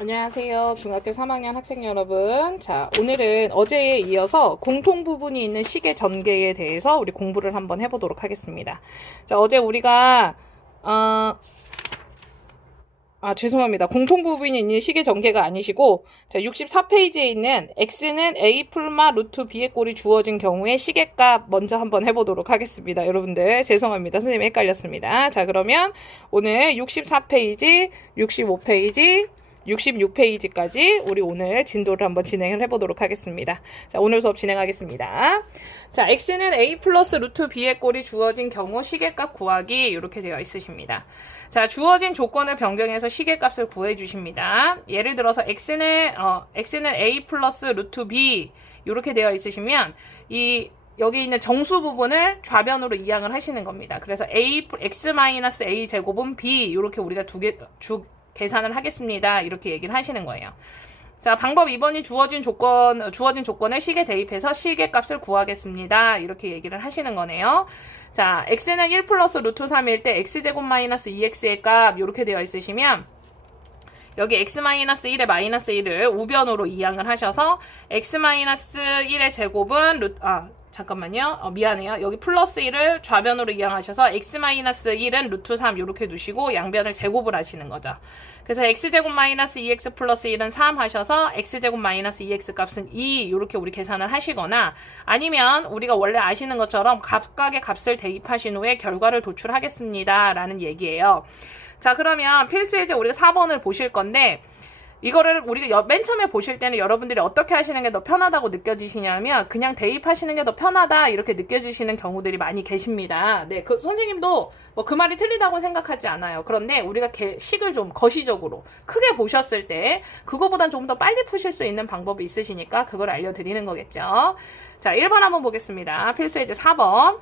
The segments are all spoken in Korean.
안녕하세요. 중학교 3학년 학생 여러분. 자, 오늘은 어제에 이어서 공통 부분이 있는 시계 전개에 대해서 우리 공부를 한번 해보도록 하겠습니다. 자, 어제 우리가 죄송합니다. 공통 부분이 있는 시계 전개가 아니시고, 자, 64페이지에 있는 x는 a 풀마 루트 b의 꼴이 주어진 경우에 시계값 먼저 한번 해보도록 하겠습니다. 여러분들, 죄송합니다. 선생님 헷갈렸습니다. 자, 그러면 오늘 64페이지, 65페이지, 66페이지까지 우리 오늘 진도를 한번 진행을 해보도록 하겠습니다. 자, 오늘 수업 진행하겠습니다. 자, x는 a 플러스 루트 b의 꼴이 주어진 경우 시계값 구하기 이렇게 되어 있으십니다. 자, 주어진 조건을 변경해서 시계값을 구해 주십니다. 예를 들어서 x는 a 플러스 루트 b 이렇게 되어 있으시면 여기 있는 정수 부분을 좌변으로 이항을 하시는 겁니다. 그래서 x-a 제곱은 b 이렇게 우리가 계산을 하겠습니다. 이렇게 얘기를 하시는 거예요. 자, 방법 2번이 주어진 조건을 식에 대입해서 시계값을 구하겠습니다. 이렇게 얘기를 하시는 거네요. 자, x는 1 플러스 루트 3일 때 x제곱 마이너스 2x의 값 이렇게 되어 있으시면 여기 x-1에 마이너스 1을 우변으로 이항을 하셔서 x-1의 제곱은 잠깐만요. 미안해요. 여기 플러스 1을 좌변으로 이항하셔서 x-1은 루트 3 이렇게 두시고 양변을 제곱을 하시는 거죠. 그래서 x제곱 마이너스 2x 플러스 1은 3 하셔서 x제곱 마이너스 2x 값은 2 이렇게 우리 계산을 하시거나 아니면 우리가 원래 아시는 것처럼 각각의 값을 대입하신 후에 결과를 도출하겠습니다. 라는 얘기예요. 자, 그러면 필수예제 우리가 4번을 보실 건데 이거를 우리가 맨 처음에 보실 때는 여러분들이 어떻게 하시는 게 더 편하다고 느껴지시냐면 그냥 대입하시는 게 더 편하다 이렇게 느껴지시는 경우들이 많이 계십니다. 네, 그 선생님도 뭐 그 말이 틀리다고 생각하지 않아요. 그런데 우리가 식을 좀 거시적으로 크게 보셨을 때 그거보단 조금 더 빨리 푸실 수 있는 방법이 있으시니까 그걸 알려드리는 거겠죠. 자, 1번 한번 보겠습니다. 필수예제 4번.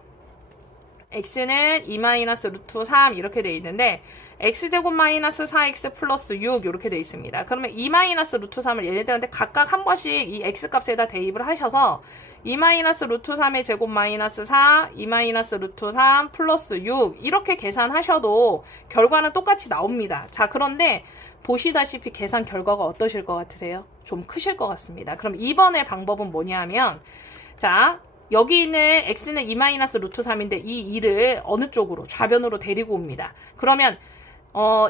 x는 2-루트 3 이렇게 돼 있는데 x제곱 마이너스 4x 플러스 6 이렇게 돼 있습니다. 그러면 2-루트 3을 얘네들한테 각각 한 번씩 이 x값에다 대입을 하셔서 2-루트 3의 제곱 마이너스 4, 2-루트 3 플러스 6 이렇게 계산하셔도 결과는 똑같이 나옵니다. 자, 그런데 보시다시피 계산 결과가 어떠실 것 같으세요? 좀 크실 것 같습니다. 그럼 2번의 방법은 뭐냐면 자, 여기 있는 x는 2-루트 3인데 이 2를 어느 쪽으로? 좌변으로 데리고 옵니다. 그러면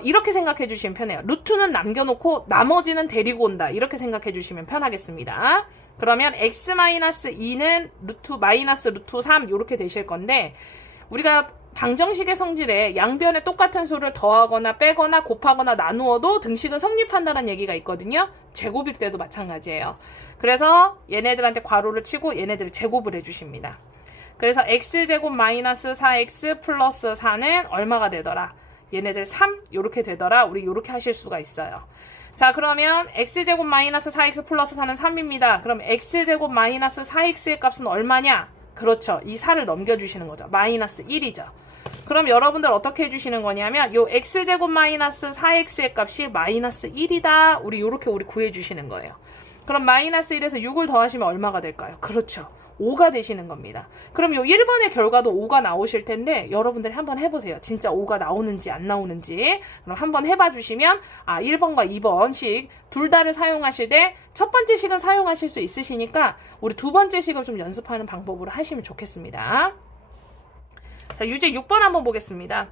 이렇게 생각해 주시면 편해요. 루트는 남겨놓고 나머지는 데리고 온다. 이렇게 생각해 주시면 편하겠습니다. 그러면 x-2는 루트 3 이렇게 되실 건데 우리가 방정식의 성질에 양변에 똑같은 수를 더하거나 빼거나 곱하거나 나누어도 등식은 성립한다는 얘기가 있거든요. 제곱일 때도 마찬가지예요. 그래서 얘네들한테 괄호를 치고 얘네들을 제곱을 해주십니다. 그래서 x제곱 마이너스 4x 플러스 4는 얼마가 되더라? 얘네들 3 이렇게 되더라. 우리 이렇게 하실 수가 있어요. 자, 그러면 x제곱 마이너스 4x 플러스 4는 3입니다. 그럼 x제곱 마이너스 4x의 값은 얼마냐? 그렇죠. 이 4를 넘겨주시는 거죠. 마이너스 1이죠. 그럼 여러분들 어떻게 해주시는 거냐면 요 x제곱 마이너스 4x의 값이 마이너스 1이다. 우리 구해주시는 거예요. 그럼 마이너스 1에서 6을 더하시면 얼마가 될까요? 그렇죠. 5가 되시는 겁니다. 그럼 요 1번의 결과도 5가 나오실 텐데 여러분들이 한번 해보세요. 진짜 5가 나오는지 안 나오는지. 그럼 한번 해봐 주시면 1번과 2번식 둘 다를 사용하실 때 첫 번째 식은 사용하실 수 있으시니까 우리 두 번째 식을 좀 연습하는 방법으로 하시면 좋겠습니다. 자, 유제 6번 한번 보겠습니다.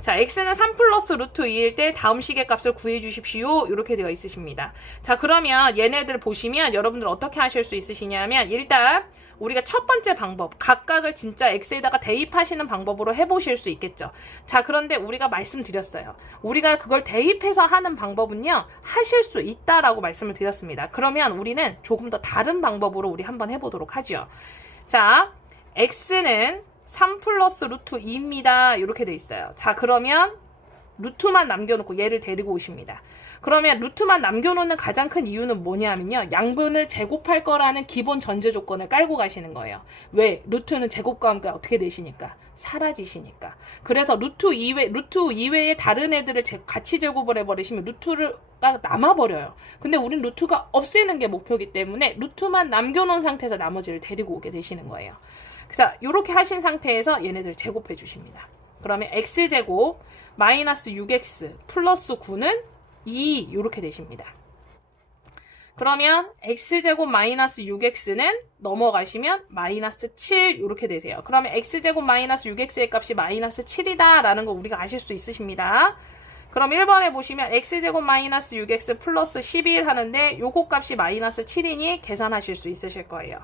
자, x는 3 플러스 루트 2일 때 다음 식의 값을 구해 주십시오. 이렇게 되어 있으십니다. 자, 그러면 얘네들 보시면 여러분들 어떻게 하실 수 있으시냐면 일단 우리가 첫 번째 방법, 각각을 진짜 x에다가 대입하시는 방법으로 해보실 수 있겠죠. 자, 그런데 우리가 말씀드렸어요. 우리가 그걸 대입해서 하는 방법은요, 하실 수 있다라고 말씀을 드렸습니다. 그러면 우리는 조금 더 다른 방법으로 우리 한번 해보도록 하죠. 자, x는 3 플러스 루트 2입니다. 이렇게 돼 있어요. 자, 그러면 루트만 남겨놓고 얘를 데리고 오십니다. 그러면 루트만 남겨놓는 가장 큰 이유는 뭐냐면요. 양분을 제곱할 거라는 기본 전제 조건을 깔고 가시는 거예요. 왜? 루트는 제곱과 함께 어떻게 되시니까? 사라지시니까. 그래서 루트 이외에 다른 애들을 같이 제곱을 해버리시면 루트가 남아버려요. 근데 우린 루트가 없애는 게 목표이기 때문에 루트만 남겨놓은 상태에서 나머지를 데리고 오게 되시는 거예요. 그래서 이렇게 하신 상태에서 얘네들 제곱해 주십니다. 그러면 x제곱 마이너스 6x 플러스 9는 2 이렇게 되십니다. 그러면 x제곱 마이너스 6x는 넘어가시면 마이너스 7 이렇게 되세요. 그러면 x제곱 마이너스 6x의 값이 마이너스 7이다 라는 거 우리가 아실 수 있으십니다. 그럼 1번에 보시면 x제곱 마이너스 6x 플러스 11 하는데 요거 값이 마이너스 7이니 계산하실 수 있으실 거예요.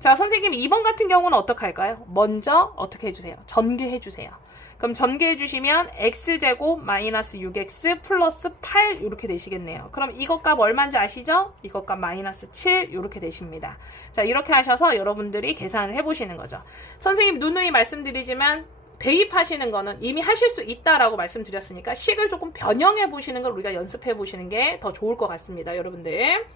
자, 선생님 2번 같은 경우는 어떻게 할까요? 먼저 어떻게 해주세요? 전개해 주세요. 그럼 전개해 주시면 x제곱 마이너스 6x 플러스 8 이렇게 되시겠네요. 그럼 이것 값 얼마인지 아시죠? 이것 값 마이너스 7 이렇게 되십니다. 자, 이렇게 하셔서 여러분들이 계산을 해보시는 거죠. 선생님 누누이 말씀드리지만 대입하시는 거는 이미 하실 수 있다라고 말씀드렸으니까 식을 조금 변형해 보시는 걸 우리가 연습해 보시는 게 더 좋을 것 같습니다. 여러분들.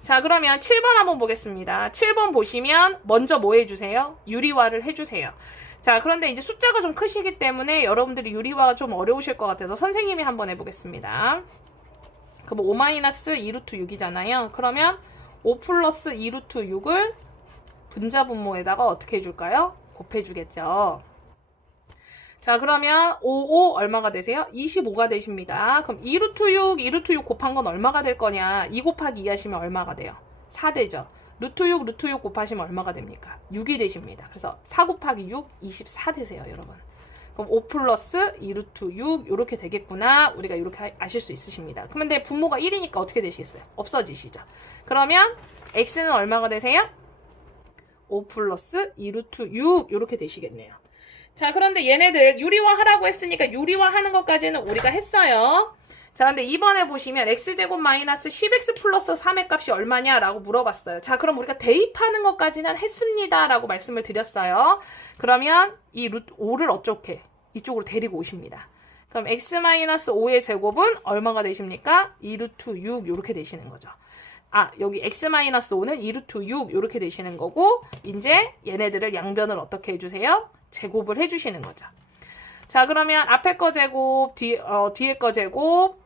자, 그러면 7번 한번 보겠습니다. 7번 보시면 먼저 뭐 해주세요? 유리화를 해주세요. 자, 그런데 이제 숫자가 좀 크시기 때문에 여러분들이 유리화가 좀 어려우실 것 같아서 선생님이 한번 해보겠습니다. 그럼 5-2루트 6이잖아요. 그러면 5 플러스 2루트 6을 분자분모에다가 어떻게 해줄까요? 곱해주겠죠. 자, 그러면 5 얼마가 되세요? 25가 되십니다. 그럼 2루트 6 곱한 건 얼마가 될 거냐? 2 곱하기 2 하시면 얼마가 돼요? 4 되죠. 루트 6 곱하시면 얼마가 됩니까? 6이 되십니다. 그래서 4 곱하기 6, 24 되세요, 여러분. 그럼 5 플러스 2루트 6 이렇게 되겠구나. 우리가 이렇게 아실 수 있으십니다. 그런데 분모가 1이니까 어떻게 되시겠어요? 없어지시죠. 그러면 x는 얼마가 되세요? 5 플러스 2루트 6 이렇게 되시겠네요. 자, 그런데 얘네들 유리화 하라고 했으니까 유리화 하는 것까지는 우리가 했어요. 자, 근데 이번에 보시면 x제곱 마이너스 10x 플러스 3의 값이 얼마냐라고 물어봤어요. 자, 그럼 우리가 대입하는 것까지는 했습니다 라고 말씀을 드렸어요. 그러면 이 루트 5를 어떻게 이쪽으로 데리고 오십니다. 그럼 x 마이너스 5의 제곱은 얼마가 되십니까? 2루트 6 이렇게 되시는 거죠. 아, 여기 x 마이너스 5는 2루트 6 이렇게 되시는 거고, 이제 얘네들을 양변을 어떻게 해주세요? 제곱을 해주시는 거죠. 자, 그러면 앞에 거 제곱, 뒤에 거 제곱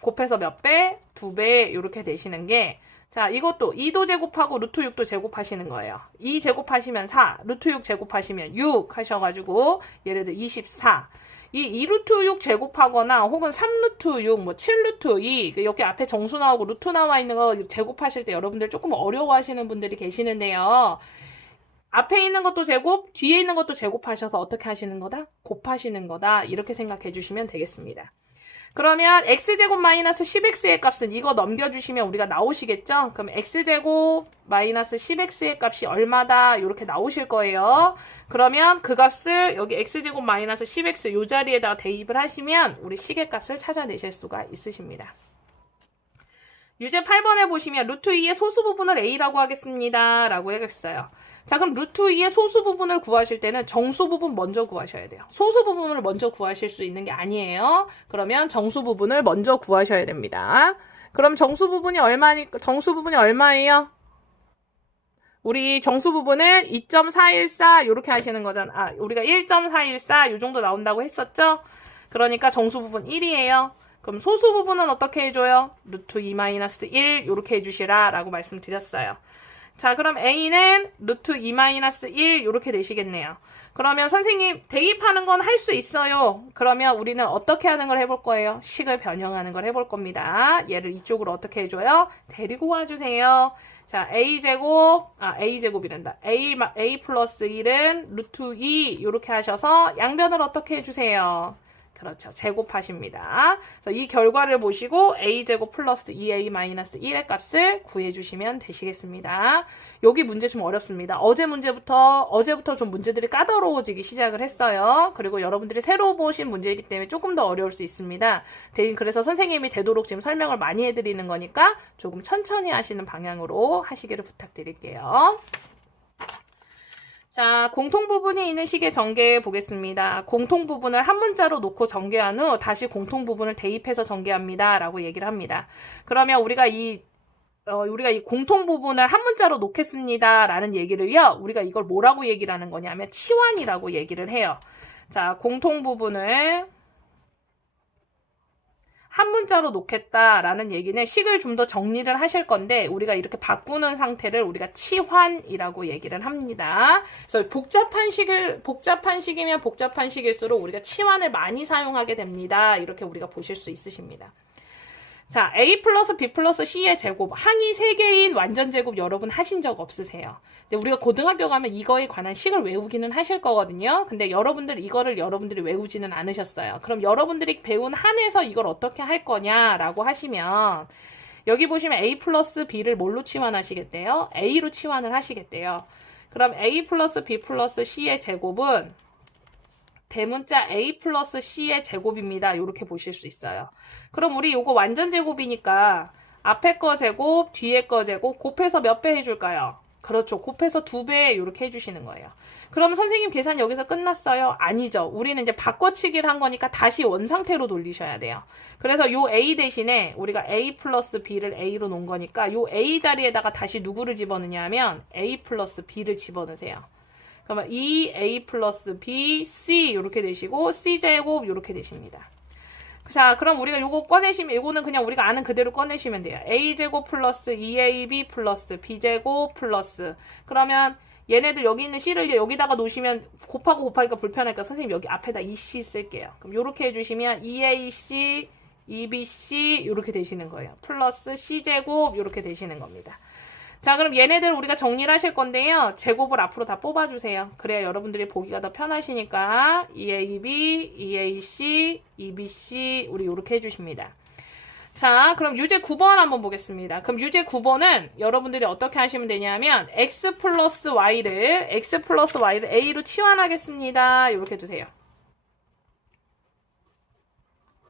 곱해서 몇 배? 2배 이렇게 되시는 게, 자, 이것도 2도 제곱하고 루트 6도 제곱하시는 거예요. 2 제곱하시면 4, 루트 6 제곱하시면 6 하셔가지고 예를 들어 24. 이 2루트 6 제곱하거나 혹은 3루트 6, 뭐 7루트 2 여기 앞에 정수 나오고 루트 나와 있는 거 제곱하실 때 여러분들 조금 어려워하시는 분들이 계시는데요. 앞에 있는 것도 제곱, 뒤에 있는 것도 제곱하셔서 어떻게 하시는 거다? 곱하시는 거다. 이렇게 생각해 주시면 되겠습니다. 그러면 x제곱 마이너스 10x의 값은 이거 넘겨주시면 우리가 나오시겠죠? 그럼 x제곱 마이너스 10x의 값이 얼마다? 이렇게 나오실 거예요. 그러면 그 값을 여기 x제곱 마이너스 10x 이 자리에다가 대입을 하시면 우리 시계값을 찾아내실 수가 있으십니다. 유제 8번에 보시면 루트 2의 소수 부분을 a라고 하겠습니다. 라고 해줬어요. 자, 그럼 루트 2의 소수 부분을 구하실 때는 정수 부분 먼저 구하셔야 돼요. 소수 부분을 먼저 구하실 수 있는 게 아니에요. 그러면 정수 부분을 먼저 구하셔야 됩니다. 그럼 정수 부분이 얼마예요? 우리 정수 부분은 2.414 이렇게 하시는 거잖아. 아, 우리가 1.414 이 정도 나온다고 했었죠? 그러니까 정수 부분 1이에요. 그럼 소수 부분은 어떻게 해줘요? 루트 2-1 이렇게 해주시라 라고 말씀드렸어요. 자, 그럼 a는 루트 2-1 이렇게 되시겠네요. 그러면 선생님 대입하는 건 할 수 있어요. 그러면 우리는 어떻게 하는 걸 해볼 거예요? 식을 변형하는 걸 해볼 겁니다. 얘를 이쪽으로 어떻게 해줘요? 데리고 와주세요. 자, a제곱이란다. a 플러스 1은 루트 2 이렇게 하셔서 양변을 어떻게 해주세요? 그렇죠. 제곱하십니다. 그래서 이 결과를 보시고 a제곱 플러스 2a-1의 값을 구해주시면 되시겠습니다. 여기 문제 좀 어렵습니다. 어제부터 좀 문제들이 까다로워지기 시작을 했어요. 그리고 여러분들이 새로 보신 문제이기 때문에 조금 더 어려울 수 있습니다. 그래서 선생님이 되도록 지금 설명을 많이 해드리는 거니까 조금 천천히 하시는 방향으로 하시기를 부탁드릴게요. 자, 공통부분이 있는 식의 전개해 보겠습니다. 공통부분을 한 문자로 놓고 전개한 후 다시 공통부분을 대입해서 전개합니다. 라고 얘기를 합니다. 그러면 우리가 이 공통부분을 한 문자로 놓겠습니다. 라는 얘기를요. 우리가 이걸 뭐라고 얘기를 하는 거냐면 치환이라고 얘기를 해요. 자, 공통부분을 한 문자로 놓겠다라는 얘기는 식을 좀 더 정리를 하실 건데 우리가 이렇게 바꾸는 상태를 우리가 치환이라고 얘기를 합니다. 그래서 복잡한 식이면 복잡한 식일수록 우리가 치환을 많이 사용하게 됩니다. 이렇게 우리가 보실 수 있으십니다. 자, A 플러스 B 플러스 C의 제곱, 항이 3개인 완전 제곱 여러분 하신 적 없으세요? 근데 우리가 고등학교 가면 이거에 관한 식을 외우기는 하실 거거든요. 근데 이거를 여러분들이 외우지는 않으셨어요. 그럼 여러분들이 배운 한에서 이걸 어떻게 할 거냐라고 하시면, 여기 보시면 A 플러스 B를 뭘로 치환하시겠대요? A로 치환을 하시겠대요. 그럼 A 플러스 B 플러스 C의 제곱은 대문자 A 플러스 C의 제곱입니다. 이렇게 보실 수 있어요. 그럼 우리 요거 완전 제곱이니까 앞에 거 제곱, 뒤에 거 제곱 곱해서 몇 배 해줄까요? 그렇죠. 곱해서 2배 이렇게 해주시는 거예요. 그럼 선생님 계산 여기서 끝났어요? 아니죠. 우리는 이제 바꿔치기를 한 거니까 다시 원상태로 돌리셔야 돼요. 그래서 요 A 대신에 우리가 A 플러스 B를 A로 놓은 거니까 요 A 자리에다가 다시 누구를 집어넣냐 하면 A 플러스 B를 집어넣으세요. 그러면 A 플러스 B, C 이렇게 되시고 C제곱 이렇게 되십니다. 자, 그럼 우리가 요거 꺼내시면, 요거는 그냥 우리가 아는 그대로 꺼내시면 돼요. A제곱 플러스 2AB 플러스 B제곱 플러스. 그러면 얘네들 여기 있는 C를 여기다가 놓으시면 곱하고 곱하기가 불편하니까 선생님 여기 앞에다 2C 쓸게요. 그럼 요렇게 해주시면 2AC, 2BC 요렇게 되시는 거예요. 플러스 C제곱 요렇게 되시는 겁니다. 자, 그럼 얘네들 우리가 정리를 하실 건데요. 제곱을 앞으로 다 뽑아주세요. 그래야 여러분들이 보기가 더 편하시니까 2AB, 2AC, 2BC 우리 이렇게 해주십니다. 자, 그럼 유제 9번 한번 보겠습니다. 그럼 유제 9번은 여러분들이 어떻게 하시면 되냐면 X 플러스 Y를 A로 치환하겠습니다. 이렇게 해주세요.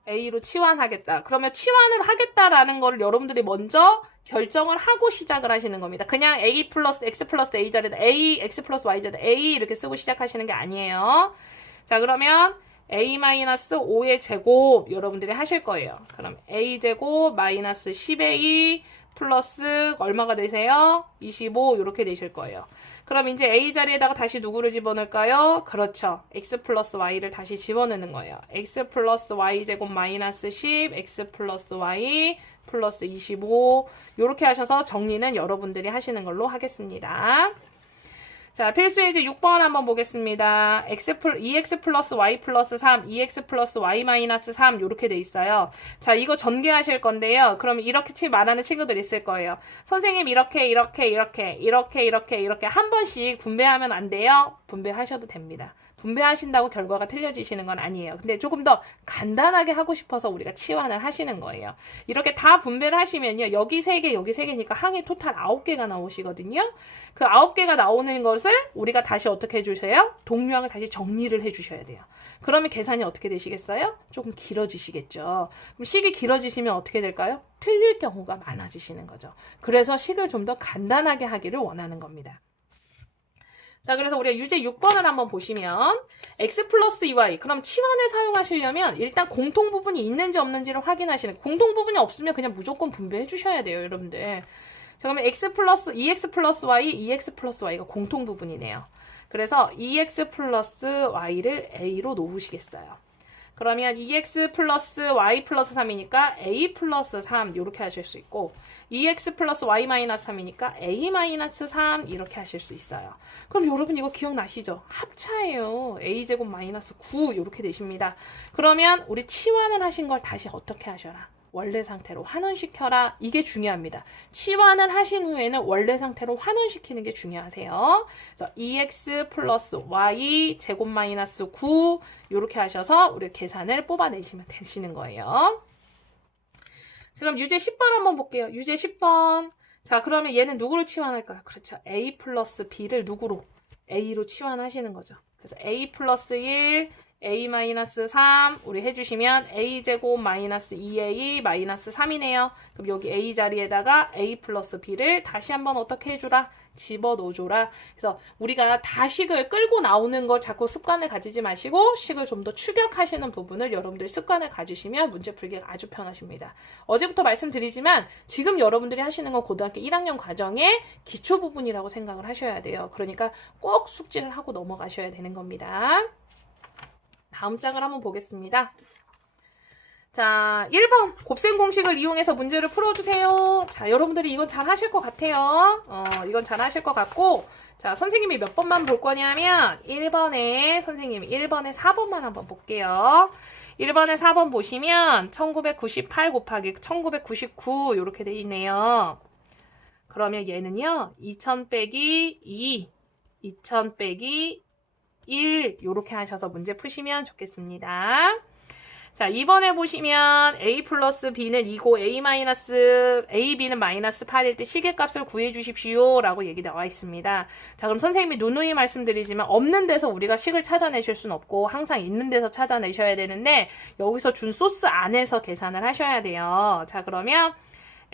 A로 치환하겠다. 그러면 치환을 하겠다라는 거를 여러분들이 먼저 결정을 하고 시작을 하시는 겁니다. 그냥 A 플러스 X 플러스 A 자리에다 A, X 플러스 Y 자리에다 A 이렇게 쓰고 시작하시는 게 아니에요. 자, 그러면 A 마이너스 5의 제곱 여러분들이 하실 거예요. 그럼 A 제곱 마이너스 10A 플러스 얼마가 되세요? 25 이렇게 되실 거예요. 그럼 이제 A 자리에다가 다시 누구를 집어넣을까요? 그렇죠. X 플러스 Y를 다시 집어넣는 거예요. X 플러스 Y 제곱 마이너스 10, X 플러스 Y 플러스 25 이렇게 하셔서 정리는 여러분들이 하시는 걸로 하겠습니다. 자, 필수예제 6번 한번 보겠습니다. 2x 플러스 y 플러스 3, 2x 플러스 y 마이너스 3 이렇게 돼 있어요. 자, 이거 전개하실 건데요. 그럼 이렇게 말하는 친구들 있을 거예요. 선생님 이렇게 한 번씩 분배하면 안 돼요? 분배하셔도 됩니다. 분배하신다고 결과가 틀려지시는 건 아니에요. 근데 조금 더 간단하게 하고 싶어서 우리가 치환을 하시는 거예요. 이렇게 다 분배를 하시면요. 여기 3개, 여기 3개니까 항이 토탈 9개가 나오시거든요. 그 9개가 나오는 것을 우리가 다시 어떻게 해주세요? 동류항을 다시 정리를 해주셔야 돼요. 그러면 계산이 어떻게 되시겠어요? 조금 길어지시겠죠. 그럼 식이 길어지시면 어떻게 될까요? 틀릴 경우가 많아지시는 거죠. 그래서 식을 좀 더 간단하게 하기를 원하는 겁니다. 자, 그래서 우리가 유제 6번을 한번 보시면 x 플러스 2y 그럼 치환을 사용하시려면 일단 공통 부분이 있는지 없는지를 확인하시는 거예요. 공통 부분이 없으면 그냥 무조건 분배해 주셔야 돼요, 여러분들. 자, 그러면 x 플러스 2x 플러스 y, 2x 플러스 y가 공통 부분이네요. 그래서 2x 플러스 y를 a로 놓으시겠어요. 그러면 2x 플러스 y 플러스 3이니까 a 플러스 3 이렇게 하실 수 있고 2x 플러스 y 마이너스 3이니까 a 마이너스 3 이렇게 하실 수 있어요. 그럼 여러분 이거 기억나시죠? 합차예요. a제곱 마이너스 9 이렇게 되십니다. 그러면 우리 치환을 하신 걸 다시 어떻게 하셔라? 원래 상태로 환원시켜라. 이게 중요합니다. 치환을 하신 후에는 원래 상태로 환원시키는 게 중요하세요. 그래서 2x 플러스 y 제곱 마이너스 9 이렇게 하셔서 우리 계산을 뽑아내시면 되시는 거예요. 지금 유제 10번 한번 볼게요. 유제 10번. 자, 그러면 얘는 누구를 치환할까요? 그렇죠. a 플러스 b를 누구로? a로 치환하시는 거죠. 그래서 a 플러스 1 a 마이너스 3 우리 해주시면 a제곱 마이너스 2a 마이너스 3이네요. 그럼 여기 a 자리에다가 a 플러스 b를 다시 한번 어떻게 해주라? 집어넣어줘라. 그래서 우리가 다 식을 끌고 나오는 걸 자꾸 습관을 가지지 마시고 식을 좀 더 추격하시는 부분을 여러분들이 습관을 가지시면 문제 풀기가 아주 편하십니다. 어제부터 말씀드리지만 지금 여러분들이 하시는 건 고등학교 1학년 과정의 기초 부분이라고 생각을 하셔야 돼요. 그러니까 꼭 숙지를 하고 넘어가셔야 되는 겁니다. 다음 장을 한번 보겠습니다. 자, 1번 곱셈 공식을 이용해서 문제를 풀어주세요. 자, 여러분들이 이건 잘 하실 것 같아요. 이건 잘 하실 것 같고 자, 선생님이 몇 번만 볼 거냐면 1번에 선생님이 1번에 4번만 한번 볼게요. 1번에 4번 보시면 1998 곱하기 1999 이렇게 돼 있네요. 그러면 얘는요. 2000 빼기 2, 2000 빼기 1 이렇게 하셔서 문제 푸시면 좋겠습니다. 자, 2번에 보시면 A 플러스 B는 2고 A, B는 마이너스 8일 때 시계값을 구해 주십시오 라고 얘기 나와 있습니다. 자, 그럼 선생님이 누누이 말씀드리지만 없는 데서 우리가 식을 찾아내실 수는 없고 항상 있는 데서 찾아내셔야 되는데 여기서 준 소스 안에서 계산을 하셔야 돼요. 자, 그러면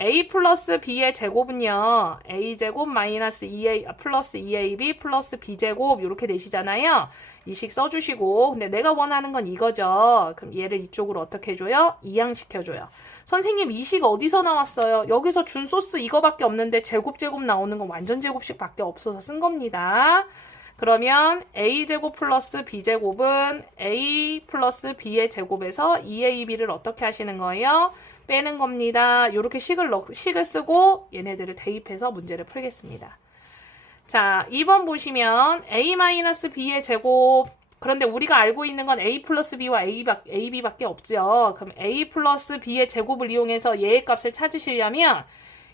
A 플러스 B의 제곱은요. A제곱 마이너스 2A 플러스 2AB 플러스 B제곱 이렇게 되시잖아요. 이 식 써주시고 근데 내가 원하는 건 이거죠. 그럼 얘를 이쪽으로 어떻게 해줘요? 이항시켜줘요. 선생님 이 식 어디서 나왔어요? 여기서 준 소스 이거밖에 없는데 제곱 나오는 건 완전 제곱식 밖에 없어서 쓴 겁니다. 그러면 A제곱 플러스 B제곱은 A 플러스 B의 제곱에서 2AB를 어떻게 하시는 거예요? 빼는 겁니다. 이렇게 식을 쓰고 얘네들을 대입해서 문제를 풀겠습니다. 자, 2번 보시면 A-B의 제곱. 그런데 우리가 알고 있는 건 A 플러스 B와 AB밖에 없죠. 그럼 A 플러스 B의 제곱을 이용해서 얘의 값을 찾으시려면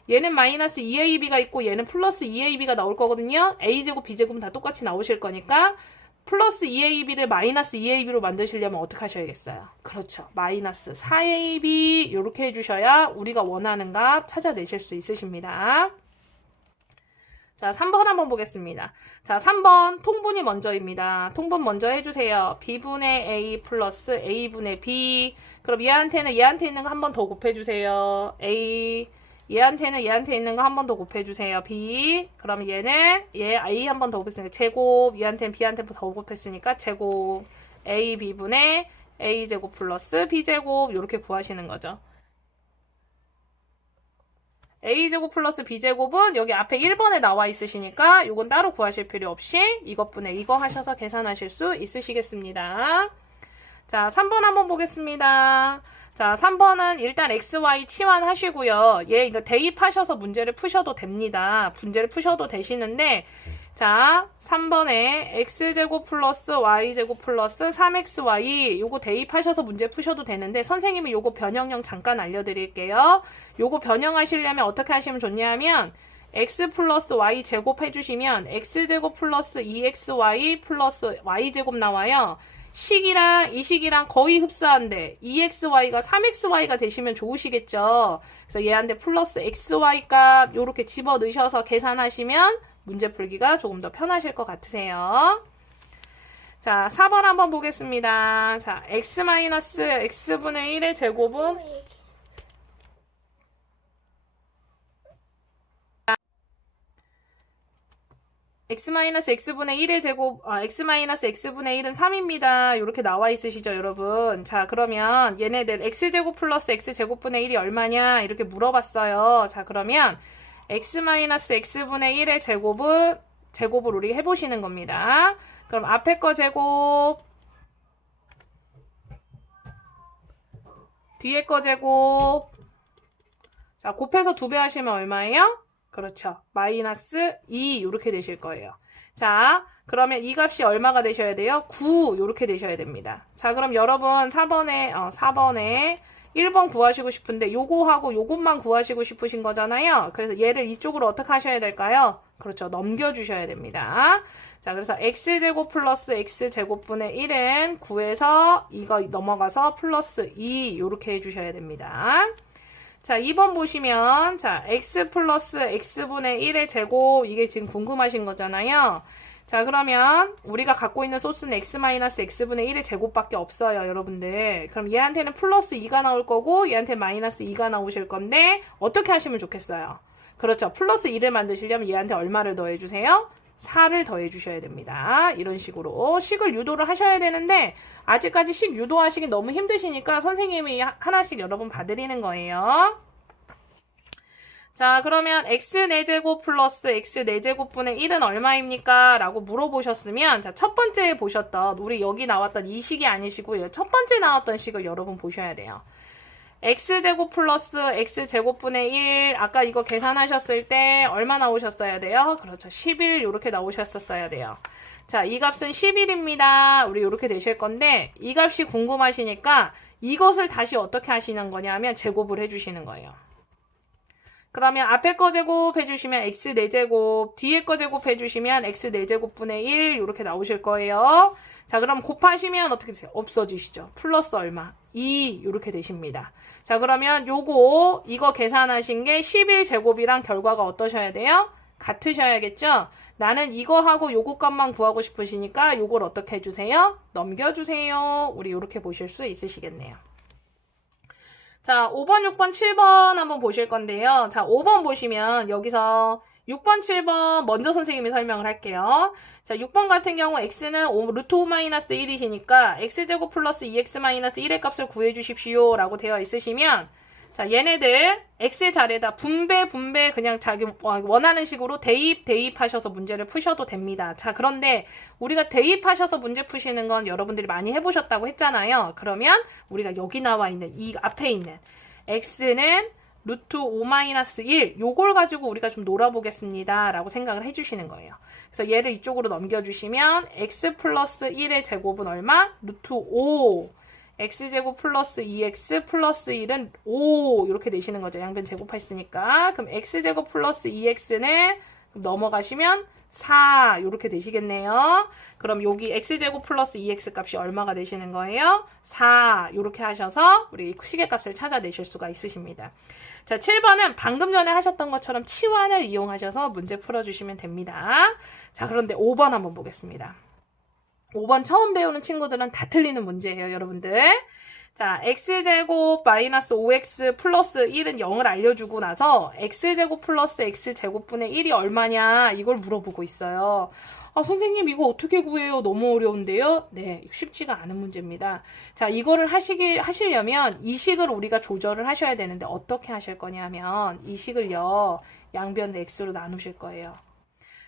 얘는 마이너스 2AB가 있고 얘는 플러스 2AB가 나올 거거든요. A제곱, B제곱은 다 똑같이 나오실 거니까 플러스 2AB를 마이너스 2AB로 만드시려면 어떻게 하셔야겠어요? 그렇죠. 마이너스 4AB 이렇게 해주셔야 우리가 원하는 값 찾아내실 수 있으십니다. 자, 3번 한번 보겠습니다. 자, 3번 통분이 먼저입니다. 통분 먼저 해주세요. B분의 A 플러스 A분의 B. 그럼 얘한테 있는 거 한 번 더 곱해주세요. A. 얘한테 있는 거 한 번 더 곱해주세요. B. 그럼 얘는 얘 A 한 번 더 곱했으니까 제곱. 얘한테는 B한테 더 곱했으니까 제곱. A, B분의 A제곱 플러스 B제곱. 이렇게 구하시는 거죠. A제곱 플러스 B제곱은 여기 앞에 1번에 나와 있으시니까 이건 따로 구하실 필요 없이 이것분의 이거 하셔서 계산하실 수 있으시겠습니다. 자, 3번 한번 보겠습니다. 자, 3번은 일단 XY 치환하시고요. 얘 이거 대입하셔서 문제를 푸셔도 됩니다. 문제를 푸셔도 되시는데 자, 3번에 X제곱 플러스 Y제곱 플러스 3XY 요거 대입하셔서 문제 푸셔도 되는데 선생님이 요거 변형형 잠깐 알려드릴게요. 요거 변형하시려면 어떻게 하시면 좋냐면 X 플러스 Y 제곱 해주시면 X제곱 플러스 2XY 플러스 Y제곱 나와요. 이 식이랑 거의 흡사한데 2xy가 3xy가 되시면 좋으시겠죠. 그래서 얘한테 플러스 xy 값 요렇게 집어넣으셔서 계산하시면 문제 풀기가 조금 더 편하실 것 같으세요. 자, 4번 한번 보겠습니다. 자, x-x분의 1의 제곱은 x-x분의 1의 제곱, x-x분의 1은 3입니다. 이렇게 나와 있으시죠, 여러분? 자, 그러면 얘네들 x제곱 플러스 x제곱분의 1이 얼마냐? 이렇게 물어봤어요. 자, 그러면 x-x분의 1의 제곱을 우리 해보시는 겁니다. 그럼 앞에 거 제곱, 뒤에 거 제곱. 자, 곱해서 2배 하시면 얼마예요? 그렇죠. 마이너스 2 이렇게 되실 거예요. 자, 그러면 이 값이 얼마가 되셔야 돼요? 9 이렇게 되셔야 됩니다. 자, 그럼 여러분 4번에 1번 구하시고 싶은데 요거하고 요것만 구하시고 싶으신 거잖아요. 그래서 얘를 이쪽으로 어떻게 하셔야 될까요? 그렇죠. 넘겨주셔야 됩니다. 자, 그래서 x제곱 플러스 x제곱분의 1은 9에서 이거 넘어가서 플러스 2 이렇게 해주셔야 됩니다. 자, 2번 보시면 자, x 플러스 x분의 1의 제곱 이게 지금 궁금하신 거잖아요. 자, 그러면 우리가 갖고 있는 소스는 x-x분의 1의 제곱밖에 없어요, 여러분들. 그럼 얘한테는 플러스 2가 나올 거고 얘한테 마이너스 2가 나오실 건데 어떻게 하시면 좋겠어요? 그렇죠. 플러스 2를 만드시려면 얘한테 얼마를 더해주세요? 4를 더해주셔야 됩니다. 이런 식으로 식을 유도를 하셔야 되는데 아직까지 식 유도하시기 너무 힘드시니까 선생님이 하나씩 여러분 봐드리는 거예요. 자, 그러면 x4제곱 플러스 x4제곱분의 1은 얼마입니까? 라고 물어보셨으면 자, 첫 번째 보셨던 우리 여기 나왔던 이 식이 아니시고요. 첫 번째 나왔던 식을 여러분 보셔야 돼요. x제곱 플러스 x제곱분의 1 아까 이거 계산하셨을 때 얼마 나오셨어야 돼요? 그렇죠. 11 이렇게 나오셨었어야 돼요. 자, 이 값은 11입니다. 우리 이렇게 되실 건데 이 값이 궁금하시니까 이것을 다시 어떻게 하시는 거냐면 제곱을 해주시는 거예요. 그러면 앞에 거 제곱해주시면 x 4제곱, 뒤에 거 제곱해주시면 x 4제곱분의 1 이렇게 나오실 거예요. 자, 그럼 곱하시면 어떻게 되세요? 없어지시죠. 플러스 얼마? 2 이렇게 되십니다. 자, 그러면 이거 계산하신 게 11제곱이랑 결과가 어떠셔야 돼요? 같으셔야겠죠? 나는 이거하고 요거 값만 구하고 싶으시니까 요걸 어떻게 해주세요? 넘겨주세요. 우리 이렇게 보실 수 있으시겠네요. 자, 5번, 6번, 7번 한번 보실 건데요. 자, 5번 보시면 여기서 6번, 7번 먼저 선생님이 설명을 할게요. 자, 6번 같은 경우 x는 루트 5-1이시니까 x제곱 플러스 2x-1의 값을 구해주십시오 라고 되어 있으시면 자, 얘네들 x의 자리에다 분배 그냥 자기 원하는 식으로 대입하셔서 문제를 푸셔도 됩니다. 자, 그런데 우리가 대입하셔서 문제 푸시는 건 여러분들이 많이 해보셨다고 했잖아요. 그러면 우리가 여기 나와 있는 이 앞에 있는 x는 루트 5-1 요걸 가지고 우리가 좀 놀아보겠습니다 라고 생각을 해주시는 거예요. 그래서 얘를 이쪽으로 넘겨주시면 x 플러스 1의 제곱은 얼마? 루트 5 x제곱 플러스 2x 플러스 1은 5 이렇게 되시는 거죠. 양변 제곱했으니까. 그럼 x제곱 플러스 2x는 넘어가시면 4 이렇게 되시겠네요. 그럼 여기 x제곱 플러스 2x 값이 얼마가 되시는 거예요? 4 이렇게 하셔서 우리 시계값을 찾아내실 수가 있으십니다. 자, 7번은 방금 전에 하셨던 것처럼 치환을 이용하셔서 문제 풀어주시면 됩니다. 자, 그런데 5번 한번 보겠습니다. 5번 처음 배우는 친구들은 다 틀리는 문제예요, 여러분들. 자, x제곱 마이너스 5x 플러스 1은 0을 알려주고 나서 x제곱 플러스 x제곱분의 1이 얼마냐 이걸 물어보고 있어요. 아, 선생님 이거 어떻게 구해요? 너무 어려운데요? 네, 쉽지가 않은 문제입니다. 자, 이거를 하시려면 이 식을 우리가 조절을 하셔야 되는데 어떻게 하실 거냐면 이 식을요, 양변을 x로 나누실 거예요.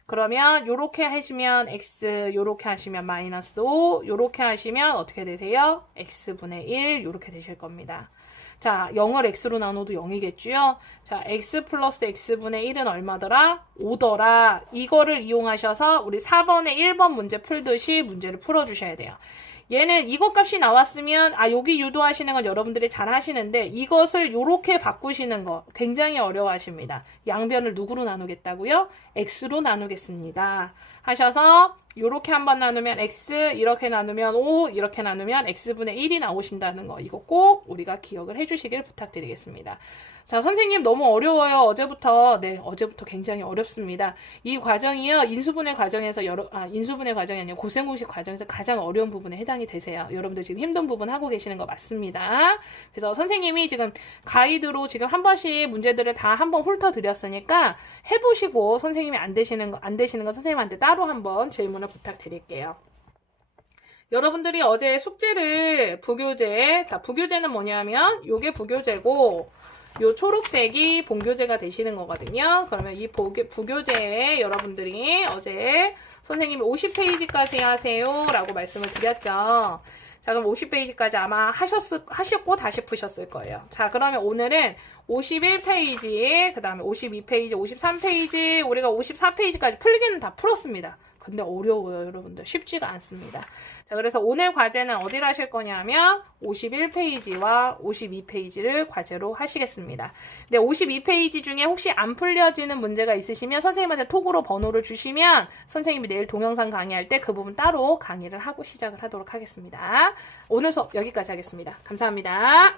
그러면 요렇게 하시면 x, 요렇게 하시면 마이너스 5, 요렇게 하시면 어떻게 되세요? x분의 1 요렇게 되실 겁니다. 자, 0을 x로 나눠도 0이겠죠? 자, x 플러스 x분의 1은 얼마더라? 5더라. 이거를 이용하셔서 우리 4번에 1번 문제 풀듯이 문제를 풀어주셔야 돼요. 얘는 이것 값이 나왔으면 여기 유도하시는 건 여러분들이 잘 하시는데 이것을 요렇게 바꾸시는 거 굉장히 어려워하십니다. 양변을 누구로 나누겠다고요? x로 나누겠습니다. 하셔서 요렇게 한번 나누면 x, 이렇게 나누면 5, 이렇게 나누면 x분의 1이 나오신다는 거 이거 꼭 우리가 기억을 해주시길 부탁드리겠습니다. 자, 선생님 너무 어려워요. 어제부터 굉장히 어렵습니다. 이 과정이요, 인수분해 과정에서 인수분해 과정이 아니라 고생공식 과정에서 가장 어려운 부분에 해당이 되세요. 여러분들 지금 힘든 부분 하고 계시는 거 맞습니다. 그래서 선생님이 지금 가이드로 지금 한 번씩 문제들을 다 한번 훑어드렸으니까 해보시고 선생님이 안 되시는 거 선생님한테 따로 한번 질문을 부탁드릴게요. 여러분들이 어제 숙제를 부교재는 뭐냐면 요게 부교재고 요 초록색이 본교재가 되시는 거거든요. 그러면 이 부교재에 여러분들이 어제 선생님이 50페이지까지 하세요 라고 말씀을 드렸죠. 자, 그럼 50페이지까지 아마 하셨고 다시 푸셨을 거예요. 자, 그러면 오늘은 51페이지, 그 다음에 52페이지, 53페이지, 우리가 54페이지까지 풀기는 다 풀었습니다. 근데 어려워요, 여러분들. 쉽지가 않습니다. 자, 그래서 오늘 과제는 어디를 하실 거냐면 51페이지와 52페이지를 과제로 하시겠습니다. 근데 52페이지 중에 혹시 안 풀려지는 문제가 있으시면 선생님한테 톡으로 번호를 주시면 선생님이 내일 동영상 강의할 때 그 부분 따로 강의를 하고 시작을 하도록 하겠습니다. 오늘 수업 여기까지 하겠습니다. 감사합니다.